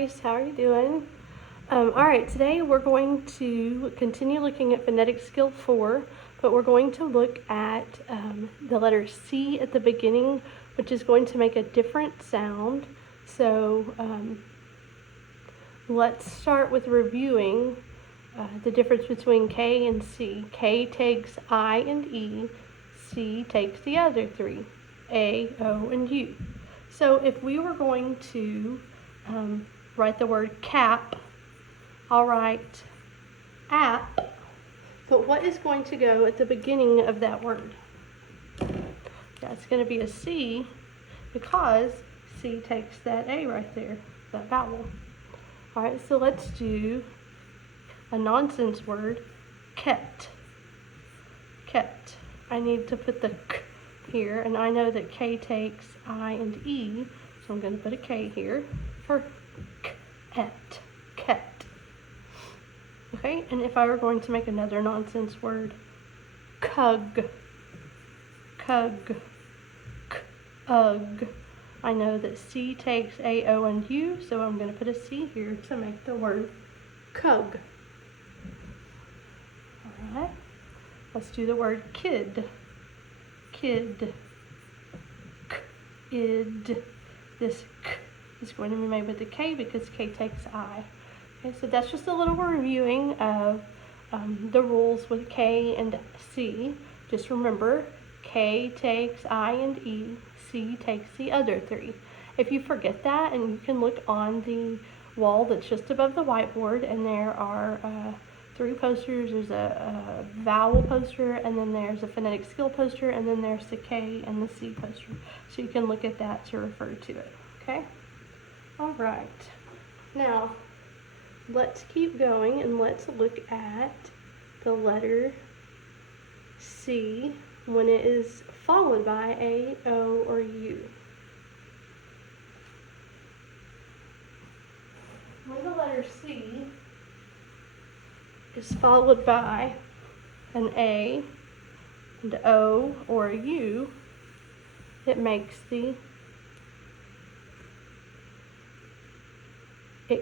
guys, how are you doing? Alright, today we're going to continue looking at phonetic skill 4, but we're going to look at the letter C at the beginning, which is going to make a different sound. So let's start with reviewing the difference between K and C. K takes I and E, C takes the other three, A, O, and U. So if we were going to write the word cap, I'll write app, but what is going to go at the beginning of that word? That's going to be a C, because C takes that A right there, that vowel. Alright, so let's do a nonsense word, kept. Kept. I need to put the K here, and I know that K takes I and E, so I'm going to put a K here for kept. Kept. Okay, and if I were going to make another nonsense word, cug. Cug. Ugh. I know that C takes A, O, and U, so I'm going to put a C here to make the word cug. Alright, let's do the word kid. Kid. K-id. This K is going to be made with a K because K takes I. Okay, so that's just a little reviewing of the rules with K and C. Just remember, K takes I and E, C takes the other three. If you forget that, and you can look on the wall that's just above the whiteboard, and there are 3 posters. There's a vowel poster, and then there's a phonetic skill poster, and then there's the K and the C poster. So you can look at that to refer to it, okay? All right. Now, let's keep going, and let's look at the letter C when it is followed by A, O, or U. When the letter C is followed by an A, and O, or a U, it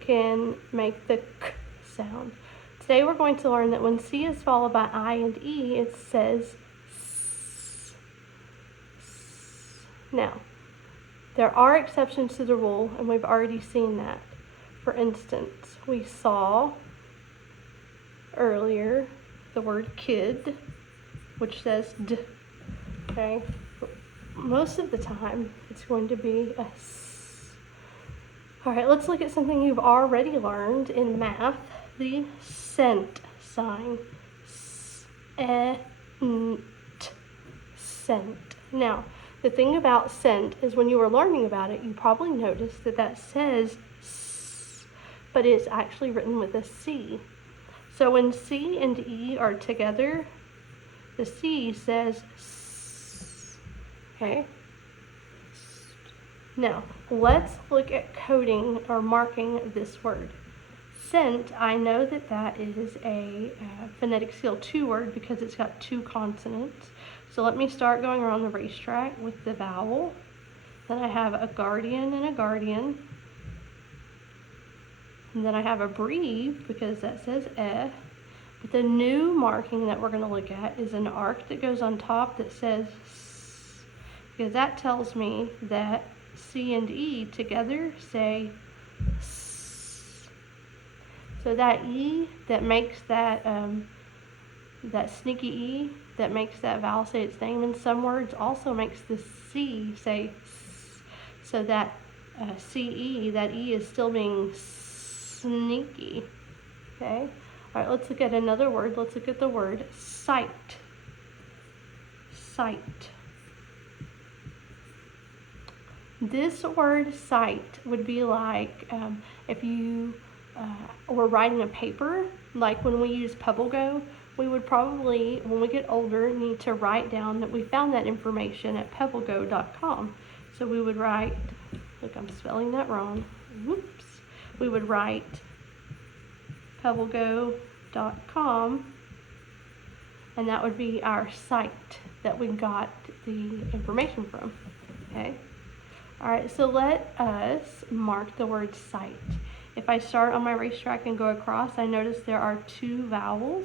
can make the K sound. Today we're going to learn that when C is followed by I and E, it says S. Now, there are exceptions to the rule, and we've already seen that. For instance, we saw earlier the word kid, which says D. Okay? Most of the time, it's going to be a S. Alright, let's look at something you've already learned in math, the cent sign. Cent. Now, the thing about cent is when you were learning about it, you probably noticed that that says S, but it's actually written with a C. So when C and E are together, the C says S. Okay? Now, let's look at coding or marking this word. Cent, I know that that is a phonetic skill 2 word because it's got 2 consonants. So let me start going around the racetrack with the vowel. Then I have a guardian and a guardian. And then I have a breathe because that says eh. But the new marking that we're going to look at is an arc that goes on top that says S, because that tells me that C and E together say S. So that E that makes that that sneaky E that makes that vowel say its name in some words also makes the C say S. So that CE, that E is still being sneaky. Okay? All right, let's look at another word. Let's look at the word sight. Sight. This word sight would be like if you were writing a paper, like when we use PebbleGo, we would probably, when we get older, need to write down that we found that information at pebblego.com. So we would write, look, I'm spelling that wrong. Whoops. We would write pebblego.com, and that would be our site that we got the information from. Okay? All right, so let us mark the word sight. If I start on my racetrack and go across, I notice there are 2 vowels.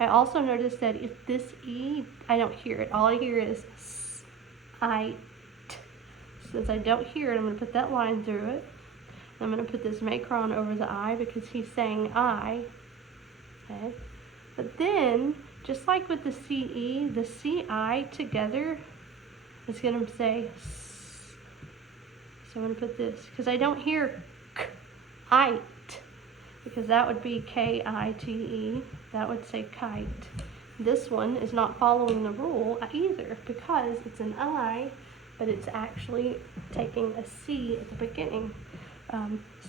I also notice that if this E, I don't hear it. All I hear is S, I, T. Since I don't hear it, I'm going to put that line through it. I'm going to put this macron over the I because he's saying I. Okay. But then, just like with the CE, the CI together is going to say S. So I'm going to put this, because I don't hear K, ite, because that would be K-I-T-E. That would say kite. This one is not following the rule either, because it's an I, but it's actually taking a C at the beginning.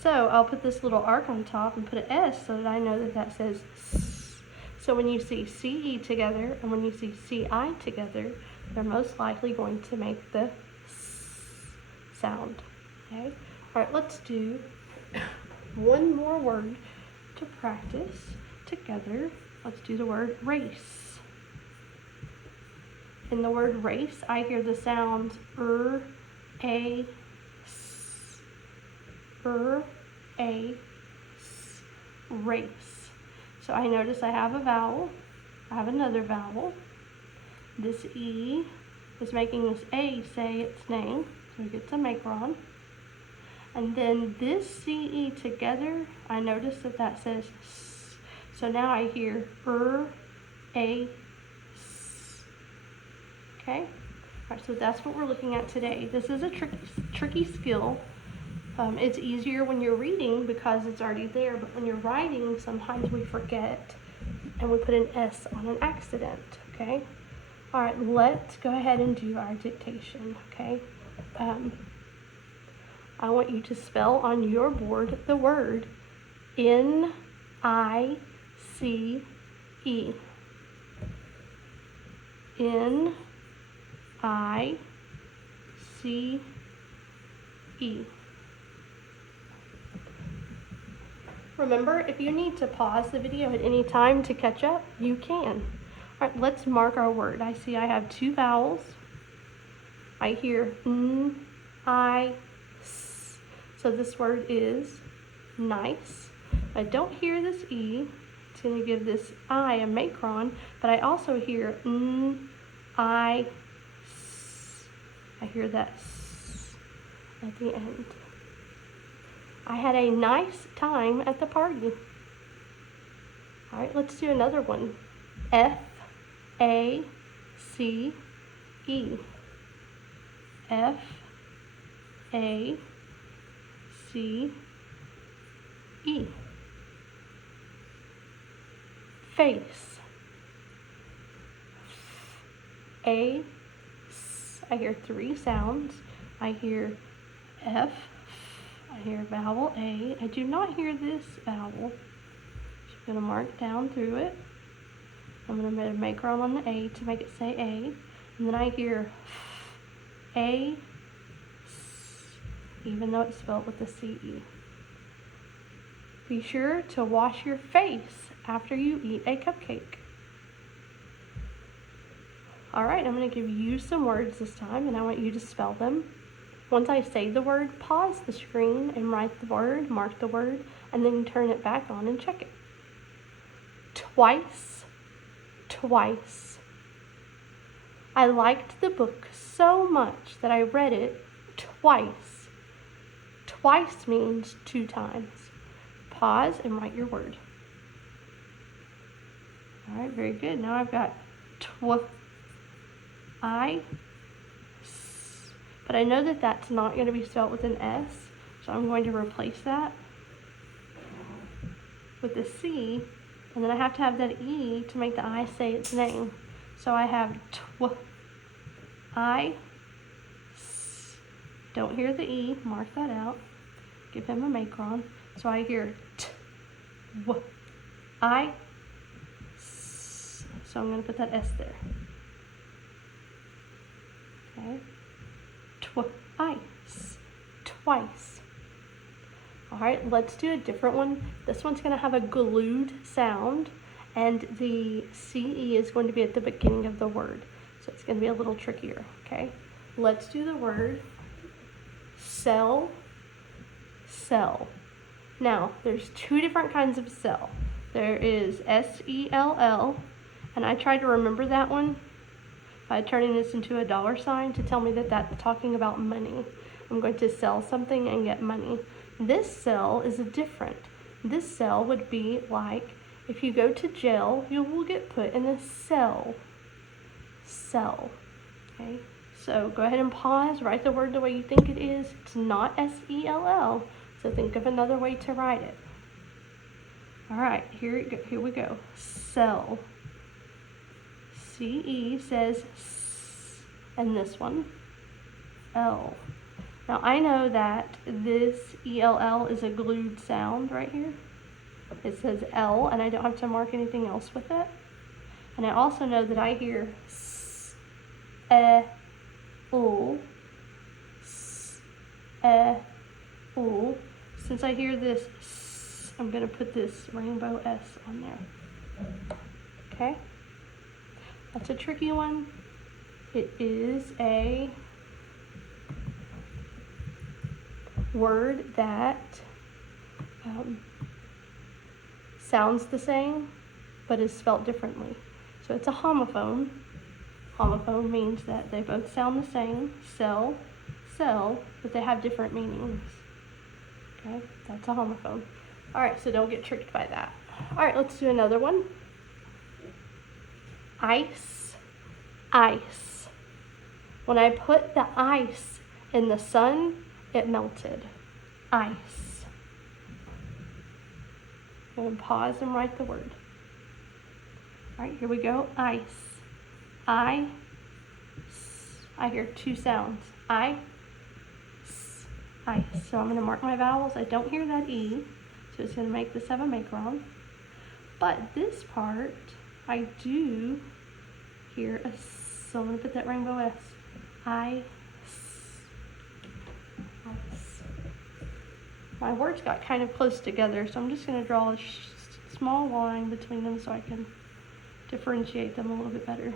So I'll put this little arc on top and put an S so that I know that that says S. So when you see CE together and when you see CI together, they're most likely going to make the S sound. Okay? All right, let's do one more word to practice together. Let's do the word race. In the word race, I hear the sounds a, s, a, s, race. So I notice I have a vowel, I have another vowel. This E is making this A say its name, so it gets a macron. And then this CE together, I notice that that says S. So now I hear a, S. Okay? All right, so that's what we're looking at today. This is a tricky skill. It's easier when you're reading because it's already there, but when you're writing, sometimes we forget and we put an S on an accident, okay? All right, let's go ahead and do our dictation, okay? I want you to spell on your board the word N-I-C-E. N-I-C-E. Remember, if you need to pause the video at any time to catch up, you can. All right, let's mark our word. I see I have 2 vowels. I hear N, I, S. So this word is nice. I don't hear this E. It's going to give this I a macron, but I also hear N, I, S. I hear that S at the end. I had a nice time at the party. All right, let's do another one. F-A-C-E. F-A-C-E. Face. A, S. I hear 3 sounds. I hear F. I hear vowel A. I do not hear this vowel. So I'm going to mark down through it. I'm going to put a macron on the A to make it say A. And then I hear A, S, even though it's spelled with a C-E. Be sure to wash your face after you eat a cupcake. All right, I'm going to give you some words this time, and I want you to spell them. Once I say the word, pause the screen and write the word, mark the word, and then turn it back on and check it. Twice, twice. I liked the book so much that I read it twice. Twice means 2 times. Pause and write your word. All right, very good. Now I've got but I know that that's not going to be spelled with an S, so I'm going to replace that with a C, and then I have to have that E to make the I say its name. So I have don't hear the E, mark that out, give him a macron. So I hear so I'm going to put that S there. Okay. Twice. All right, let's do a different one. This one's going to have a glued sound, and the CE is going to be at the beginning of the word. So it's going to be a little trickier, okay? Let's do the word sell. Now, there's two different kinds of sell. There is S-E-L-L, and I tried to remember that one by turning this into a dollar sign to tell me that that's talking about money. I'm going to sell something and get money. This sell is different. This sell would be like if you go to jail, you will get put in a cell. Cell. Okay? So go ahead and pause, write the word the way you think it is. It's not S-E-L-L, so think of another way to write it. All right, here we go. Sell. C-E says S, and this one, L. Now I know that this E-L-L is a glued sound right here. It says L, and I don't have to mark anything else with it. And I also know that I hear S, E, U, S, E, U. Since I hear this S, I'm going to put this rainbow S on there. Okay? That's a tricky one. It is a word that sounds the same, but is spelled differently. So it's a homophone. Homophone means that they both sound the same, sell, sell, but they have different meanings. Okay, that's a homophone. All right, so don't get tricked by that. All right, let's do another one. Ice, ice. When I put the ice in the sun, it melted. Ice. And pause and write the word. All right, here we go. Ice. I. I hear two sounds. I. Ice. So I'm going to mark my vowels. I don't hear that E, so it's going to make this have a macron. But this part, I do hear a S. So I'm going to put that rainbow S. I. Ice. My words got kind of close together, so I'm just going to draw a small line between them so I can differentiate them a little bit better.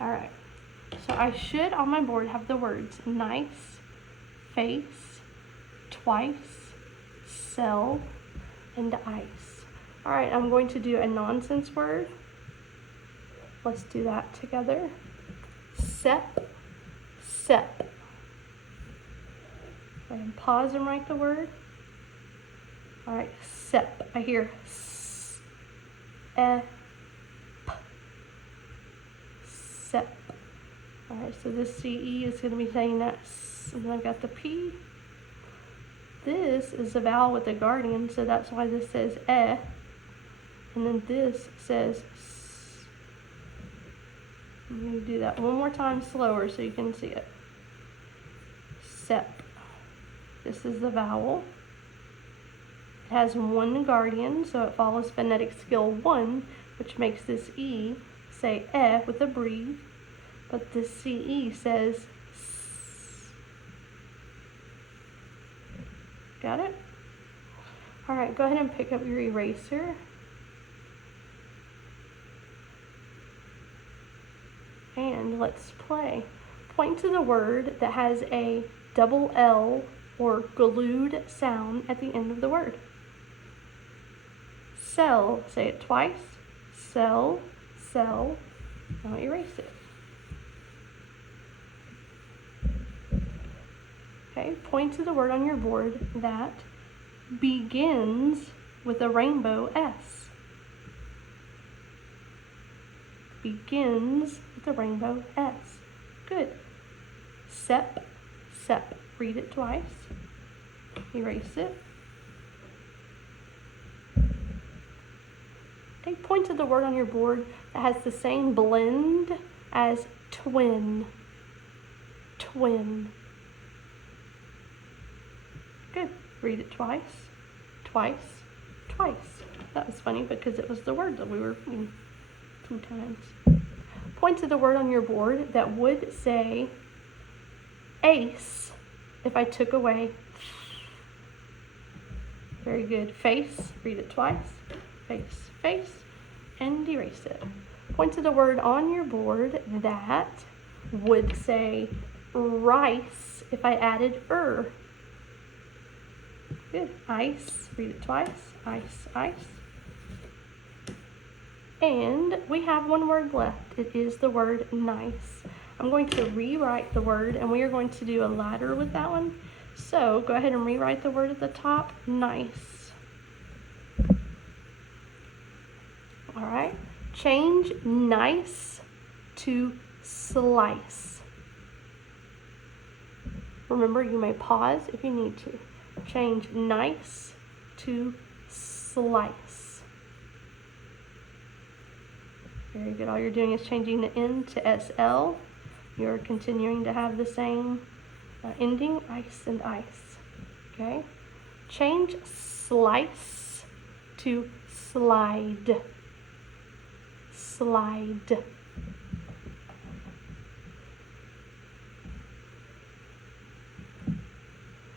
All right, so I should on my board have the words nice, face, twice, sell, and ice. All right, I'm going to do a nonsense word. Let's do that together. Sep, sep. And pause and write the word. All right, sep. I hear S, E, P. Sep. All right, so this CE is going to be saying that S, and then I've got the P. This is a vowel with a guardian, so that's why this says E, and then this says S. I'm going to do that one more time slower so you can see it. Sep. This is the vowel. It has one guardian, so it follows phonetic skill 1, which makes this E say E with a breathe, but this CE says S. Got it? All right, go ahead and pick up your eraser. And let's play. Point to the word that has a double L or glued sound at the end of the word. Sell, say it twice. Sell, sell. Now erase it. Okay, point to the word on your board that begins with a rainbow S. Begins with a rainbow S. Good. Sep, sep. Read it twice. Erase it. Okay, point to the word on your board that has the same blend as twin. Twin. Good. Read it twice. Twice. Twice. That was funny because it was the word that we were reading 2 times. Point to the word on your board that would say ace if I took away. Very good. Face, read it twice. Face, face, and erase it. Point to the word on your board that would say rice if I added Good. Ice. Read it twice. Ice, ice. And we have one word left. It is the word nice. I'm going to rewrite the word, and we are going to do a ladder with that one. So go ahead and rewrite the word at the top, nice. All right. Change nice to slice. Remember, you may pause if you need to. Change nice to slice. Very good. All you're doing is changing the N to SL. You're continuing to have the same ending, ice and ice. Okay? Change slice to slide. Slide.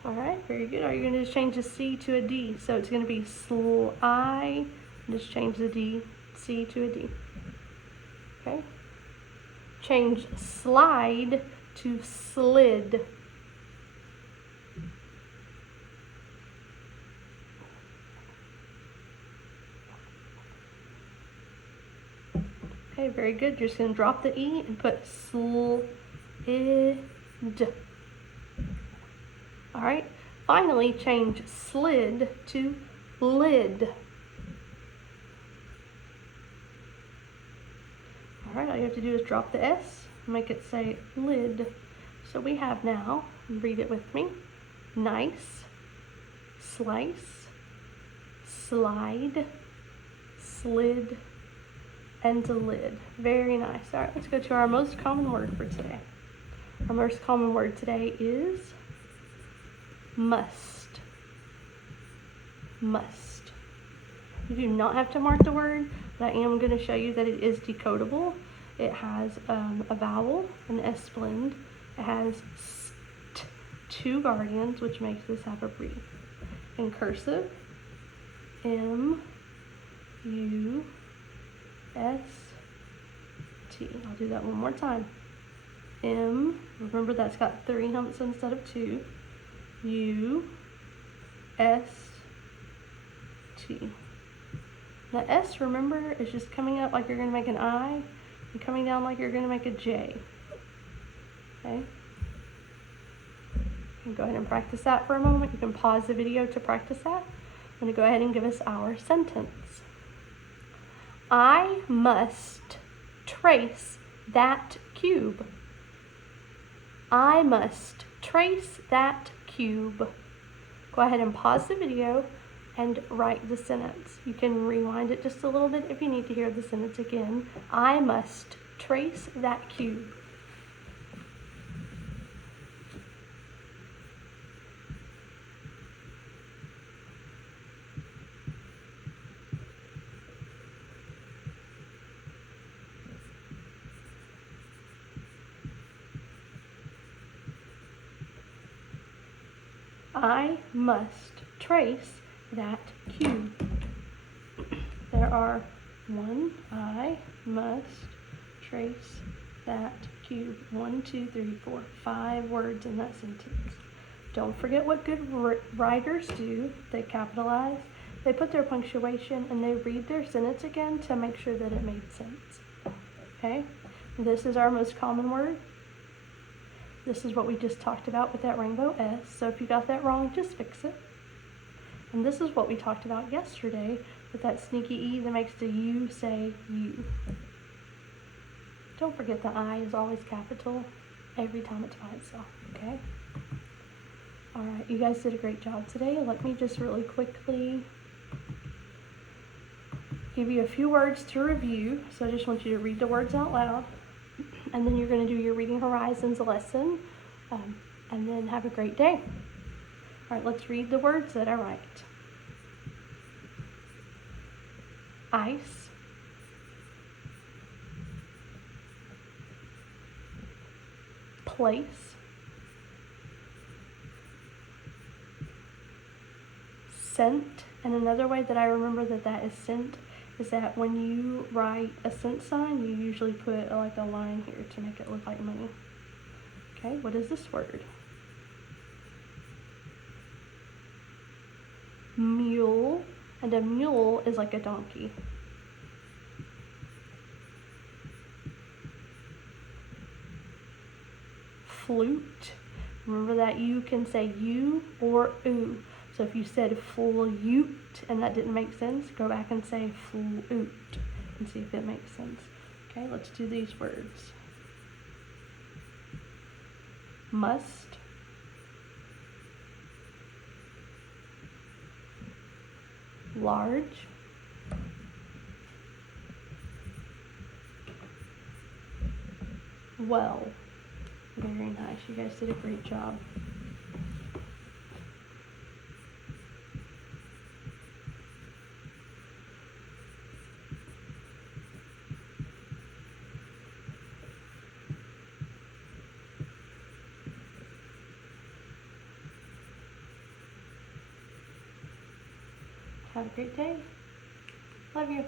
All right, very good. All you're going to do is change the C to a D. So it's going to be sli. Just change the D, C to a D. Okay. Change slide to slid. Okay, very good. You're just going to drop the E and put slid. All right. Finally, change slid to lid. All right, all you have to do is drop the S and make it say lid. So we have now, read it with me, nice, slice, slide, slid, and lid. Very nice. All right, let's go to our most common word for today. Our most common word today is must. Must. You do not have to mark the word, but I am going to show you that it is decodable. It has a vowel, an S blend. It has st, two guardians, which makes this have a breathe. In cursive, M, U, S, T. I'll do that one more time. M, remember that's got 3 humps instead of 2. U, S, T. Now S, remember, is just coming up like you're going to make an I and coming down like you're going to make a J. Okay? You can go ahead and practice that for a moment. You can pause the video to practice that. I'm going to go ahead and give us our sentence. I must trace that cube. I must trace that cube. Go ahead and pause the video and write the sentence. You can rewind it just a little bit if you need to hear the sentence again. I must trace that cube. I must trace that cube. There are 1, I must trace that cube. 1, 2, 3, 4, 5 words in that sentence. Don't forget what good writers do. They capitalize, they put their punctuation, and they read their sentence again to make sure that it made sense. Okay? This is our most common word. This is what we just talked about with that rainbow S. So if you got that wrong, just fix it. And this is what we talked about yesterday with that sneaky E that makes the U say you. Don't forget the I is always capital every time it's by itself, okay? All right, you guys did a great job today. Let me just really quickly give you a few words to review. So I just want you to read the words out loud. And then you're going to do your Reading Horizons lesson, and then have a great day. All right, let's read the words that I write. Ice, place, scent, and another way that I remember that is scent is that when you write a cent sign, you usually put like a line here to make it look like money. Okay, what is this word? mule, and a mule is like a donkey. Flute. Remember that you can say you or oo. So if you said flute and that didn't make sense, go back and say flute and see if it makes sense. Okay, let's do these words. Must, large, well. Very nice. You guys did a great job. Have a great day. Love you.